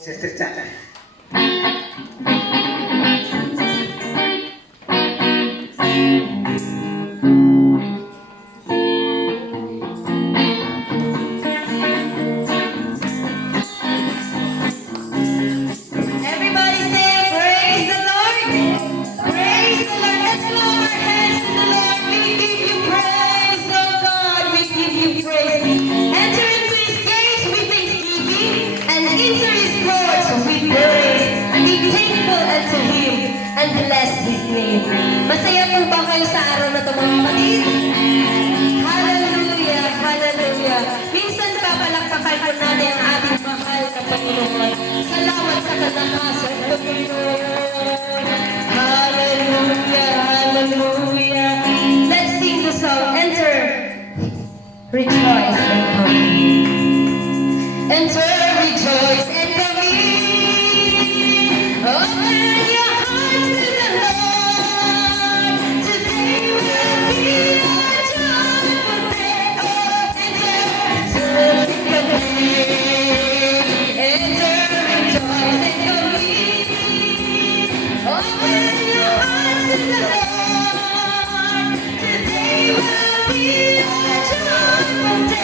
Sister Chata. Everybody say, praise the Lord. Praise the Lord. Let's blow our hands to the Lord. We give you praise, oh God. We give you praise. Enter into his gates with thanksgiving and enter his courts with praise. Be thankful unto him and bless his name. Masaya po ba kayo sa araw na ito, mga kapatid? Hallelujah, hallelujah. Minsan papalakpakan po natin ang ating mahal na Panginoon. Salamat sa kalakasan, Panginoon. Hallelujah, hallelujah. Let's sing the song. Enter, rejoice and come in. Enter, rejoice and come in. Open your hearts to the Lord. Today will be a joyful day. Oh, enter, come in. Enter, rejoice and come in. Open your hearts to the Lord. Today will be a joyful day.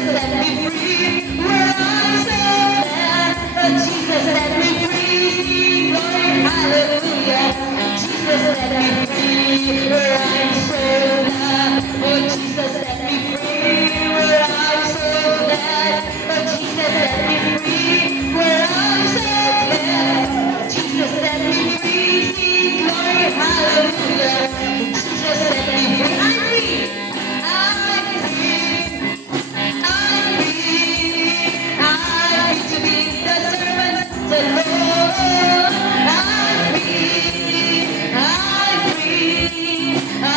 Jesus set me free. Where I'm so glad. Jesus set me free. Sing glory, hallelujah. Jesus set me free. Where I'm so glad. Oh, Jesus set me free. Where I'm so glad. Oh, Jesus set me free. Where I'm so glad. Jesus set me free. Sing glory, hallelujah. Jesus set me free. I'm free. I'm free. I'm free. I'm free to be the servant of the Lord. I'm free. I'm free. I'm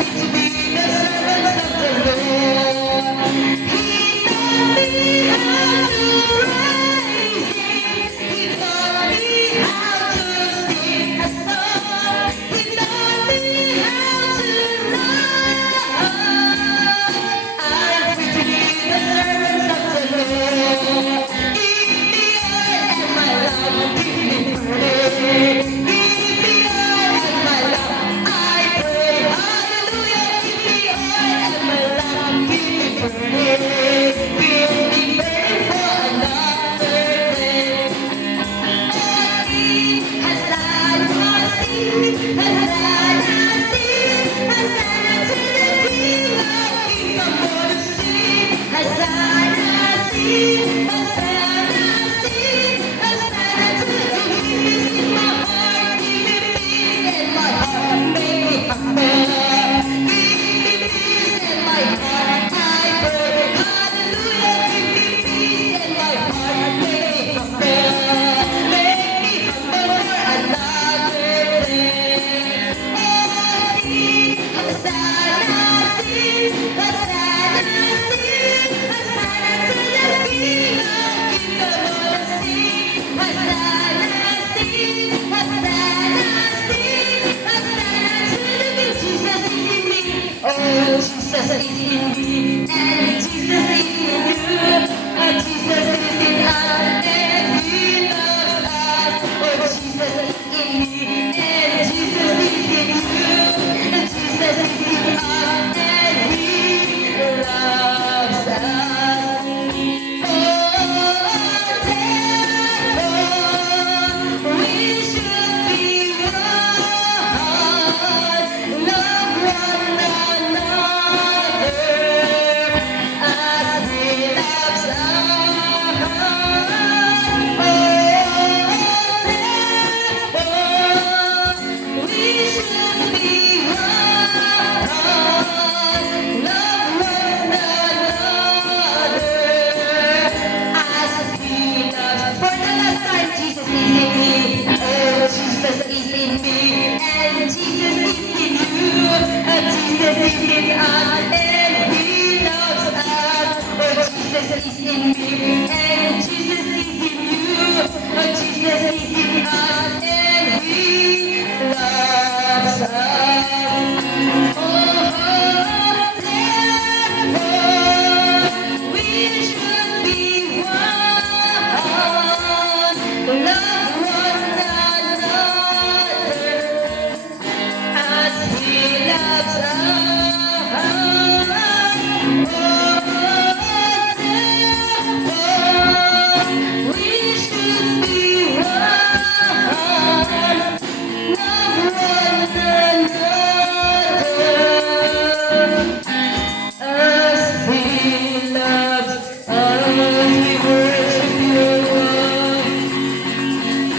free to be the servant of the Lord. He taught me how to praise Him. He taught me how to sing a song. He taught me how to love. I'm free to be the servant of the Lord. Give me all and my love, give me praise. Give me all and my love, I pray. Hallelujah. Give me all and my love, give me praise. Give me praise for another day. Oh, Jesus is in me, and Jesus is in you. Oh, Jesus is in us, and He loves us. Oh, Jesus is in me, and Jesus is in you. And Jesus is in us, and He loves us. Oh, therefore, we should be one. Love one another as He loves us. Therefore, we should be one. Love one another as He loves. For the last time, Jesus is in me. Oh, Jesus is in me, and Jesus is in you. Jesus is in us, and He loves us. Oh, Jesus is in me, and Jesus is in you. Oh, Jesus is in us, and He loves us. Oh, therefore, we should be one. Love one another as He loves us. Therefore, we should be one. Love one another as He loves us. We worship You, Lord.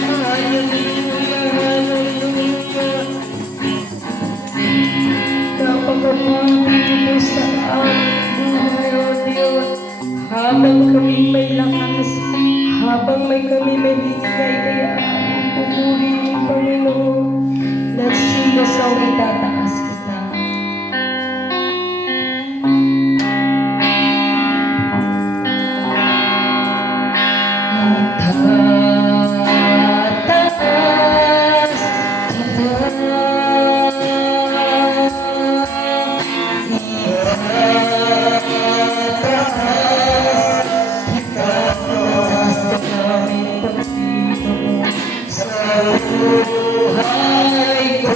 Hallelujah, hallelujah. Napakabuti mo sa aming buhay, O Diyos. Habang kami may lakas, habang kami may hikay, kaya aming pupurihin, Panginoon. Let's sing the song, itataas kita. Itataas kita. Sa buhay ko,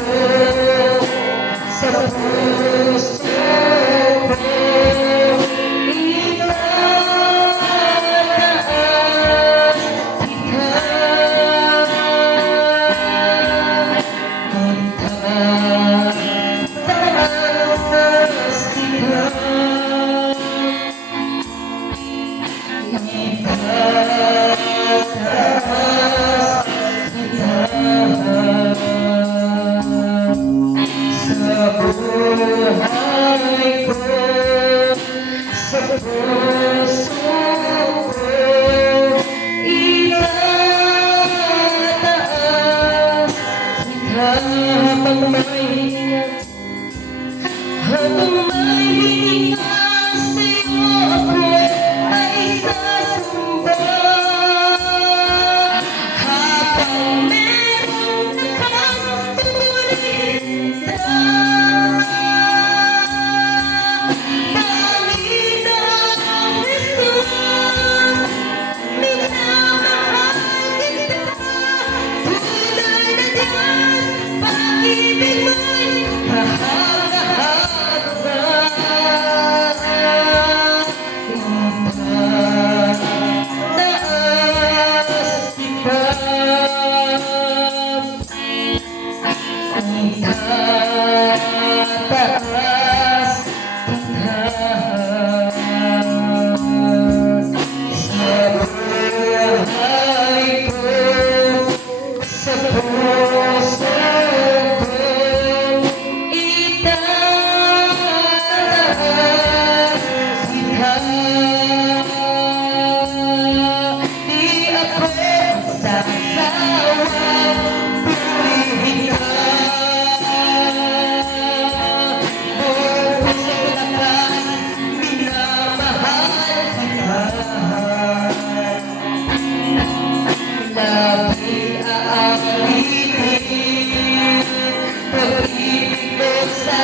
Tinataas kita sa buhay ko, sa puso ko, itataas kita. Di ako sasawang purihin ka. Buong pusong lakas, minamahal kita. Lagi aawitin pag-ibig mo sa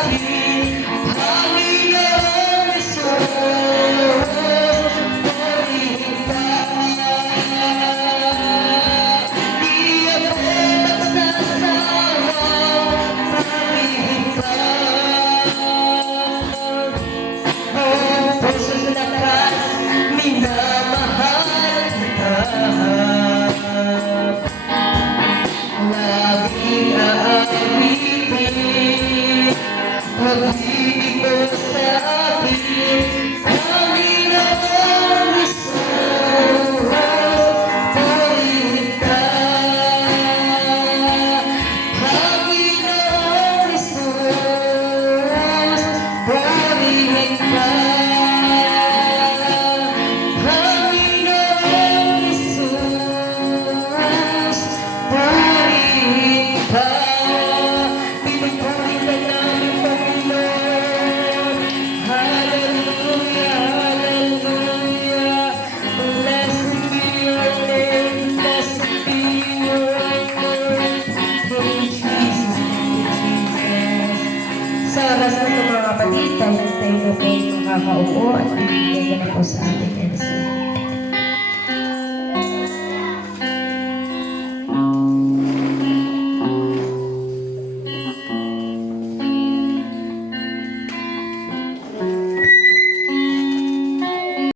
akin, Panginoong Hesus, purihin ka. Di ako magsasawang purihin ka. Buong pusong lakas, minamahal kita. Laging aawitin pag-ibig mo sa akin, Panginoong Hesus, purihin ka. Panginoong Hesus, purihin ka. Panginoong Hesus, purihin ka. Pinupuri ka namin, Panginoon. Hallelujah, hallelujah. Blessed be your name, blessed be your name. Thank you, Jesus, thank you, Jesus. Sa oras na ito, mga kapatid, tayo na po yung makakaupo at bibigyan ko na po sa ating